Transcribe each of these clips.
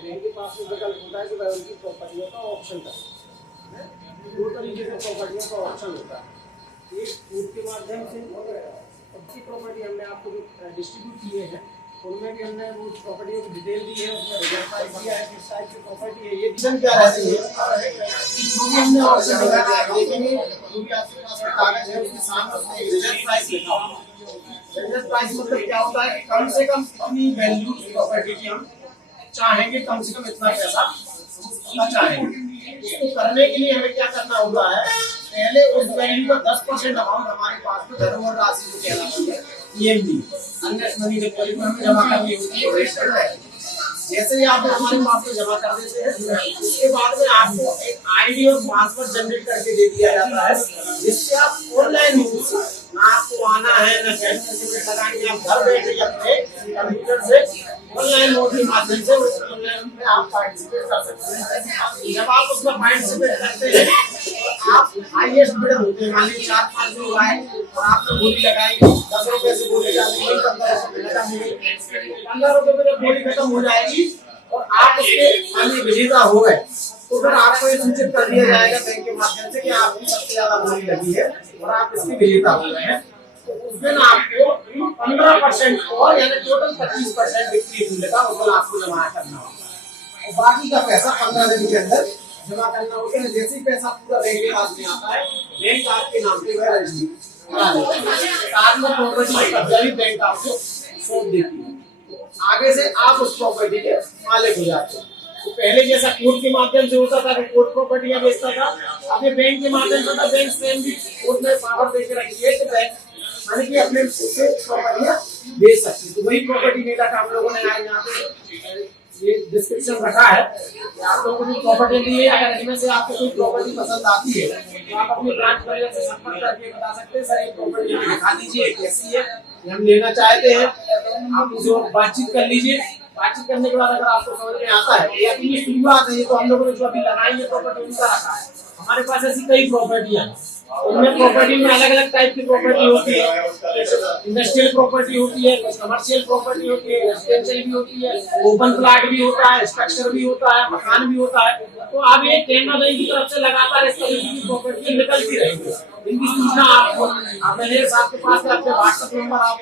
Bank के पास में विकल्प होता है कि वह उनकी प्रॉपर्टियों का ऑप्शन कर सकते हैं। दो तरीके से प्रॉपर्टियों का ऑप्शन होता है, एक फूड के माध्यम से अच्छी प्रॉपर्टी हमने आपको डिस्ट्रीब्यूट किए हैं, उनमें भी हमने वो प्रॉपर्टियों की डिटेल दी है, उसमें रिजल्ट प्राइस दिया है, किस टाइप की प्रॉपर्टी है, ये डिसीजन क्या रहती है जो भी हमने ऑप्शन लगाया है। देखेंगे जो भी आपके पास में कागज है उसके सामने उसमें एक रिजल्ट प्राइस लिखा होगा। रिजल्ट प्राइस मतलब क्या होता है, कम से कम अपनी वैल्यू प्रॉपर्टी की हम चाहेंगे कम से कम इतना पैसा उसका चाहेंगे। इसको करने के लिए हमें क्या करना होगा है, पहले उस वैल्यू का 10% अमाउंट हमारे पास में धरोहर राशि जो कहलाती है ईएमडी अननेट मनी डिपॉजिट में हमें जमा करनी होती है। जैसे ही आप हमारे पास में जमा कर देते हैं उसके बाद में आपको एक आईडी और पासवर्ड जनरेट करके दे दिया जाता है, जिससे आप ऑनलाइन ना आपको आना है ना कैश सर्टिफिकेट लगाएंगे, आप घर बैठे अपने कंप्यूटर से ऑनलाइन मोड के माध्यम से उस ऑनलाइन में आप पार्टिसिपेट कर सकते हैं। जब आप उसमें पार्टिसिपेट करते हैं तो आप हाईएस्ट बिडर होते हैं। मान लीजिए 4-5 लोग आए और आपने बोली लगाई 10 रुपए से बोली जाती है, 15 रुपए में जब बोली खत्म हो जाएगी और आप उसके आगे विजेता हो गए तो फिर आपको ये सूचित कर दिया जाएगा बैंक के माध्यम से कि आपकी सबसे ज्यादा बोली लगी है और आप इसके विजेता हो गए हैं। तो उस दिन आपको 15% और यानी टोटल 25% बिक्री मूल्य का उसमें आपको जमा करना होगा और बाकी का पैसा 15 दिन के अंदर जमा करना होगा। जैसे ही पैसा पूरा बैंक के पास में आता है, बैंक आपके नाम पे वह रजिस्ट्री करा देता है, साथ में प्रॉपर्टी का कब्जा भी बैंक आपको सौंप देती है। आगे से आप उस प्रॉपर्टी के मालिक हो जाते हैं। तो पहले जैसा कोर्ट के माध्यम से होता था कि कोर्ट प्रॉपर्टियां बेचता था, अब ये बैंक के माध्यम से था, बैंक स्वयं भी कोर्ट में पावर देके रखी है कि बैंक माने कि अपने प्रॉपर्टियां बेच सकती है। तो वही प्रॉपर्टी मेला का हम लोगों ने आज यहाँ पे ये डिस्क्रिप्शन रखा है कि आप लोगों को प्रॉपर्टी दी है, अगर इनमें से आपको कोई प्रॉपर्टी पसंद आती है तो आप अपने ब्रांच मैनेजर से संपर्क करके बता सकते हैं, सर ये प्रॉपर्टी हमें दिखा दीजिए कैसी है, हम लेना चाहते हैं। आप उसे बातचीत कर लीजिए, बातचीत करने के बाद अगर आपको समझ में आता है या ये शुरुआत है, तो हम लोगों ने जो अभी लगाई है प्रॉपर्टी उनका रखा है। हमारे पास ऐसी कई प्रॉपर्टियां हैं, उनमें प्रॉपर्टी में अलग अलग टाइप की प्रॉपर्टी होती है, इंडस्ट्रियल प्रॉपर्टी होती है, कमर्शियल प्रॉपर्टी होती है, रेजिडेंशियल भी होती है, ओपन प्लाट भी होता है, स्ट्रक्चर भी होता है, मकान भी होता है। तो आप ये केनरा बैंक की तरफ से लगातार इस तरीके की प्रॉपर्टी निकलती रहेगी। इनकी सूचना आपको मैनेजर साहब के पास अपने व्हाट्सएप नंबर आप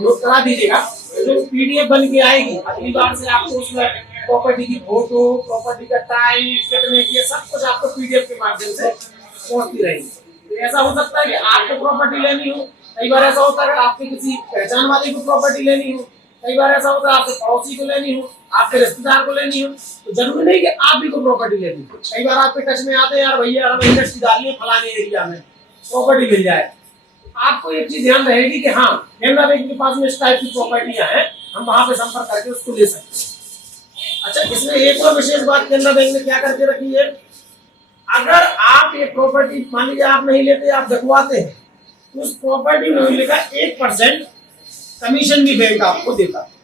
नोट करा दीजिएगा, जो पीडीएफ बन के आएगी अगली बार से आपको उसमें प्रॉपर्टी की फोटो, प्रॉपर्टी का टाइम, कितने की, सब कुछ आपको पीडीएफ के माध्यम से पहुंचती रहेगी। तो ऐसा हो सकता है कि आपको प्रॉपर्टी लेनी हो, कई बार ऐसा होता है कि आपके किसी पहचान वाले को प्रॉपर्टी लेनी हो, कई बार ऐसा होता है आपके पड़ोसी को लेनी हो, आपके रिश्तेदार को लेनी हो, तो जरूरी नहीं कि आप भी को प्रॉपर्टी लेनी हो। कई बार आपके टच में आते हैं, यार भैया हमें इंडस्ट्री डालनी है फलाने एरिया में, प्रॉपर्टी मिल जाए। आपको एक चीज ध्यान रहेगी कि हाँ केनरा बैंक के पास में इस टाइप की प्रॉपर्टियां हैं, हम वहां पे संपर्क करके उसको ले सकते हैं। अच्छा, इसमें एक और विशेष बात केनरा बैंक ने क्या करके रखी है, अगर आप ये प्रॉपर्टी मान लीजिए आप नहीं लेते, आप दिखवाते हैं, तो उस प्रॉपर्टी मूल्य का 1% कमीशन भी बैंक आपको देता है।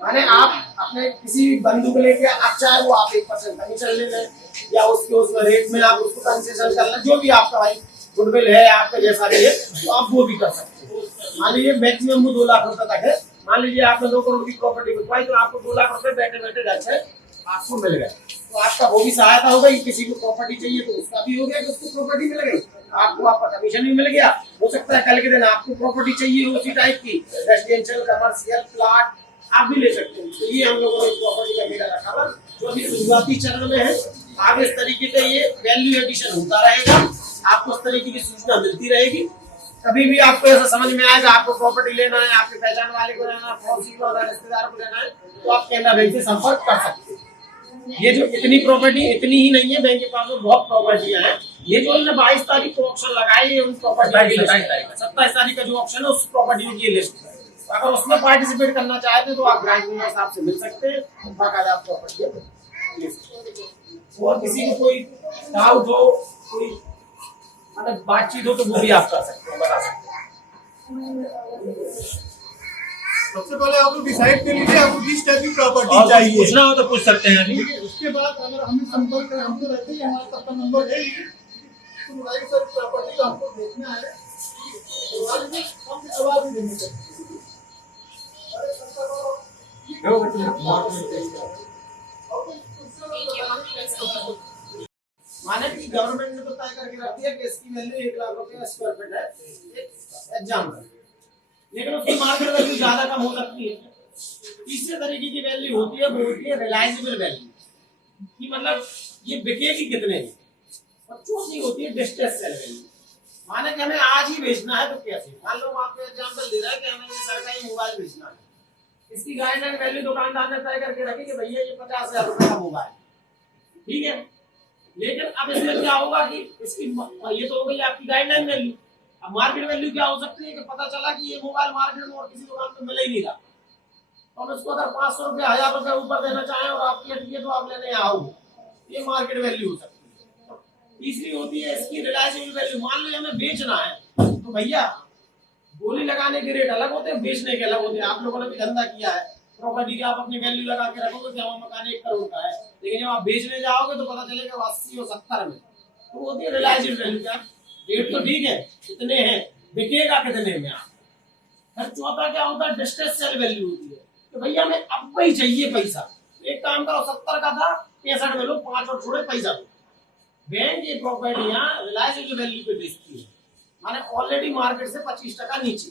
माने आप अपने किसी भी बंधु को लेके आप चाहे वो आप 1% कमीशन ले लें या उसके रेट में आप उसको कंसेशन कर लें, जो भी आपका भाई गुडविल है आपका जैसा भी है, तो आप वो भी कर सकते हैं। मान लीजिए मैक्सिमम वो 2 लाख रुपए तक है, मान लीजिए आपने 2 करोड़ की प्रॉपर्टी बिकवाई तो आपको 2 लाख रुपए बैठे बैठे जाते आपको मिल गए, तो आपका वो भी सहायता हो गई। किसी को प्रॉपर्टी चाहिए तो उसका भी हो गया कि उसको प्रॉपर्टी मिल गई, आपको आपका कमीशन भी मिल गया, हो सकता है कल के दिन आपको प्रॉपर्टी चाहिए उसी टाइप की, रेजिडेंशियल कमर्शियल प्लॉट आप भी ले सकते हैं। तो ये हम लोगों ने प्रॉपर्टी का मेला रखा हुआ जो अभी शुरुआती चरण में है। आगे इस तरीके का ये वैल्यू एडिशन होता रहेगा, आपको इस तरीके की सूचना मिलती रहेगी। कभी भी आपको ऐसा समझ में आएगा आपको प्रॉपर्टी लेना है, आपके पहचान वाले को लेना है, पड़ोसी को लेना है, रिश्तेदार को लेना है, तो आप केनरा बैंक से संपर्क कर सकते हैं। ये जो इतनी प्रॉपर्टी इतनी ही नहीं है, बैंक के पास में बहुत प्रॉपर्टियां हैं। ये जो हमने 22 तारीख को ऑप्शन लगाई है उन प्रॉपर्टी की 27 तारीख का जो ऑप्शन है उस प्रॉपर्टी की लिस्ट है। अगर उसमें पार्टिसिपेट करना चाहते हैं तो आप ब्रांच मैनेजर साहब से मिल सकते हैं, बाकायदा आप प्रॉपर्टी ले सकते हैं। और किसी को कोई डाउट हो, कोई मतलब बातचीत हो तो वो भी आप कर सकते हैं, बता सकते हैं। सबसे पहले आप लोग डिसाइड कर लीजिए आपको किस टाइप की प्रॉपर्टी चाहिए। पूछना हो तो पूछ सकते हैं अभी। उसके बाद अगर हमें संपर्क करें, हम तो रहते ही हमारे सबका नंबर है ही, तो बताइए सर प्रॉपर्टी का हमको देखना है तो हम सवाल भी देने सकते हैं। माने कि गवर्नमेंट ने तो तय करके रख दिया कि इसकी वैल्यू 1 लाख रुपए स्क्वायर फीट है, एक एग्जाम्पल, लेकिन उसकी मार्केट वैल्यू ज्यादा कम हो सकती है। तीसरे तरीके की वैल्यू होती है, वो होती है रिलायजेबल वैल्यू, कि मतलब ये बिकेगी कितने में। और चौथी होती है डिस्ट्रेस सेल वैल्यू, माने कि हमें आज ही बेचना है तो कैसे। मान लो आपको एग्जाम्पल दे रहा है कि हमें ये सरकारी मोबाइल बेचना है, इसकी गाइडलाइन वैल्यू दुकानदार ने तय करके रखी कि भैया ये 50,000 रुपए का मोबाइल, ठीक है। लेकिन अब इसमें क्या होगा कि इसकी ये तो हो गई आपकी गाइडलाइन वैल्यू। अब मार्केट वैल्यू क्या हो सकती है कि पता चला कि ये मोबाइल मार्केट में और किसी दुकान पे मिल ही नहीं रहा, तो हम इसको अगर 500 रुपए 1000 रुपए ऊपर देना चाहें और आपकी हटिए तो आप लेने आओगे, ये मार्केट वैल्यू हो सकती है। तीसरी होती है इसकी रिलायजेबल वैल्यू। मान लो हमें बेचना है तो भैया बोली लगाने के रेट अलग होते हैं, बेचने के अलग होते हैं। आप लोगों ने भी धंधा किया है प्रॉपर्टी का, आप अपनी वैल्यू लगा के रखोगे कि हमारा मकान 1 करोड़ का है, लेकिन जब आप बेचने जाओगे तो पता चलेगा 80 और 70 में, तो होती है रिलायजेबल वैल्यू। क्या रेट तो ठीक है इतने हैं, बिकेगा कितने में आप। फिर चौथा क्या होता है डिस्ट्रेस सेल वैल्यू होती है, तो भैया हमें अब ही चाहिए पैसा। एक काम करो 70 का था 65 में लो, 5 और छोड़े पैसा दो। बैंक ये प्रॉपर्टियां रिलायजेबल वैल्यू पे बेचती है, माने ऑलरेडी मार्केट से 25% नीचे,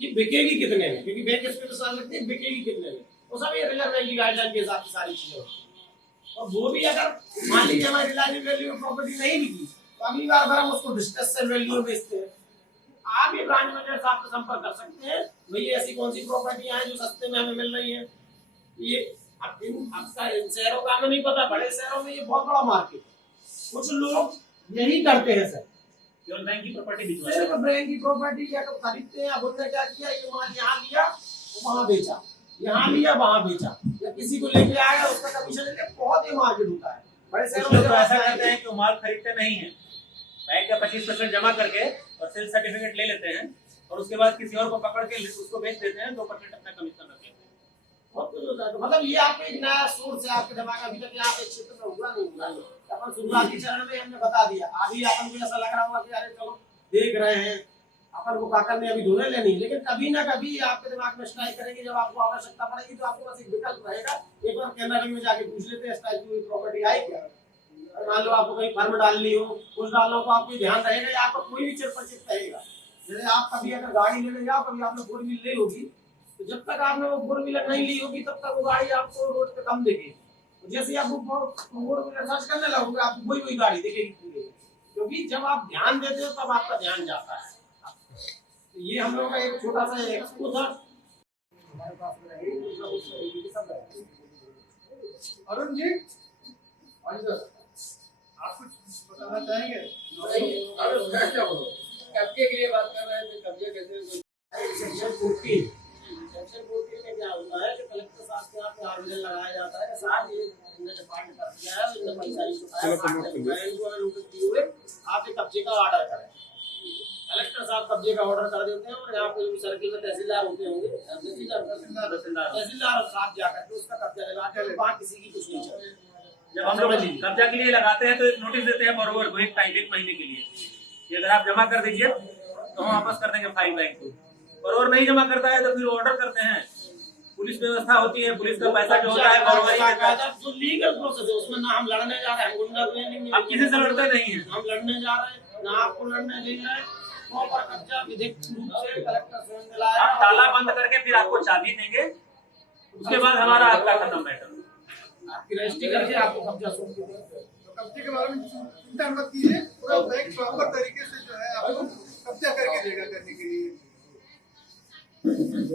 कि बिकेगी कितने में, क्योंकि बैंक इस पे तो साल लगती है बिकेगी कितने में, तो सब ये रिजर्व बैंक की गाइडलाइन के हिसाब से सारी चीजें होती है। और वो भी अगर मान लीजिए हमारी रिलायजेबल वैल्यू में प्रॉपर्टी नहीं बिकी तो अगली बार अगर हम उसको डिस्ट्रेस सेल वैल्यू में बेचते हैं, आप ये ब्रांच मैनेजर साहब से संपर्क कर सकते हैं, भैया ऐसी कौन सी प्रॉपर्टियां हैं जो सस्ते में हमें मिल रही है। ये आपका इन शहरों का हमें नहीं पता, बड़े शहरों में ये बहुत बड़ा मार्केट, कुछ लोग यही करते हैं सर, केवल बैंक की प्रॉपर्टी बिकवा सिर्फ बैंक की प्रॉपर्टी या तो खरीदते हैं। अब उन्होंने क्या किया, ये माल यहाँ लिया वहाँ बेचा, यहाँ लिया वहाँ बेचा, या किसी को लेके आया उसका कमीशन लेके, बहुत ही मार्केट होता है बड़े शहरों में। तो ऐसा करते हैं कि माल खरीदते नहीं है, बैंक का 25% जमा करके और सेल सर्टिफिकेट ले लेते हैं और उसके बाद किसी और को पकड़ के उसको बेच देते हैं, 2% अपना कमीशन रखते हैं। बहुत कुछ होता है। तो मतलब ये आपके एक नया सोर्स है आपके दिमाग में, अभी तक यहाँ पे क्षेत्र में हुआ नहीं हुआ। अपन शुरुआती चरण में हमने बता दिया, अभी अपन को ऐसा लग रहा होगा कि अरे चलो देख रहे हैं, अपन को काकर ने अभी धोने लेनी, लेकिन कभी ना कभी आपके दिमाग में स्ट्राइक करेंगे, जब आपको आवश्यकता पड़ेगी तो आपके पास एक विकल्प रहेगा। एक बार केनरा बैंक में जाके पूछ लेते हैं इस टाइप की प्रॉपर्टी आई क्या। मान लो आपको कहीं फर्म डालनी हो, कुछ डालना हो, तो आपको ध्यान रहेगा या आपका कोई भी चिर परिचित रहेगा। जैसे आप कभी अगर गाड़ी लेने जाओ, कभी आपने 4 व्हील ली होगी, तो जब तक आपने वो 4 व्हीलर नहीं ली होगी तब तक वो गाड़ी आपको रोड पे कम दिखेगी। जैसे आप 4 व्हीलर सर्च करने लगोगे आपको वही गाड़ी दिखेगी, क्योंकि जब आप ध्यान देते हो तब आपका ध्यान जाता है। तो ये हम लोगों का एक छोटा सा एक्सपो था। अरुण जी, हाँ जी सर, आप कुछ बताना चाहेंगे? कब्जे के लिए बात कर रहे थे, कब्जे कैसे? सेक्शन 14 में क्या होता है कि कलेक्टर साहब के यहाँ पे आवेदन लगाया जाता है, साहब ये इन्होंने डिपार्ट कर दिया है, इन्होंने पैसा नहीं चुकाया, नोटिस दिए हुए आप एक कब्जे का ऑर्डर करें। कलेक्टर साहब कब्जे का ऑर्डर कर देते हैं और यहाँ पे सर्किल में तहसीलदार होते होंगे, तहसीलदार साहब जाकर के उसका कब्जा लगाते हैं, वहाँ किसी की कुछ नहीं चलती। जब हम लोग कब्जा के लिए लगाते हैं तो एक नोटिस देते हैं बरोबर को, एक महीने के लिए कि अगर आप जमा कर दीजिए तो हम वापस कर देंगे फाइल बैंक को। बरोबर नहीं जमा करता है तो फिर ऑर्डर करते हैं, पुलिस व्यवस्था होती है, पुलिस का पैसा जो होता है जो लीगल प्रोसेस है उसमें ना हम लड़ने जा रहे हैं, गुंडा नहीं, आप किसी से लड़ते नहीं है, हम लड़ने जा रहे हैं ना आपको लड़ने दे रहे हैं, वहाँ पर कब्जा विधिक रूप से कलेक्टर स्वयं दिलाया। हम ताला बंद करके फिर आपको चाबी देंगे, उसके बाद हमारा आपका खत्म मैटर। आपकी रजिस्ट्री करके आपको कब्जा सौंप देंगे। तो कब्जे के बारे में चिंता मत कीजिए, पूरा बैंक प्रॉपर तरीके से जो है आपको कब्जा करके देगा करने के लिए।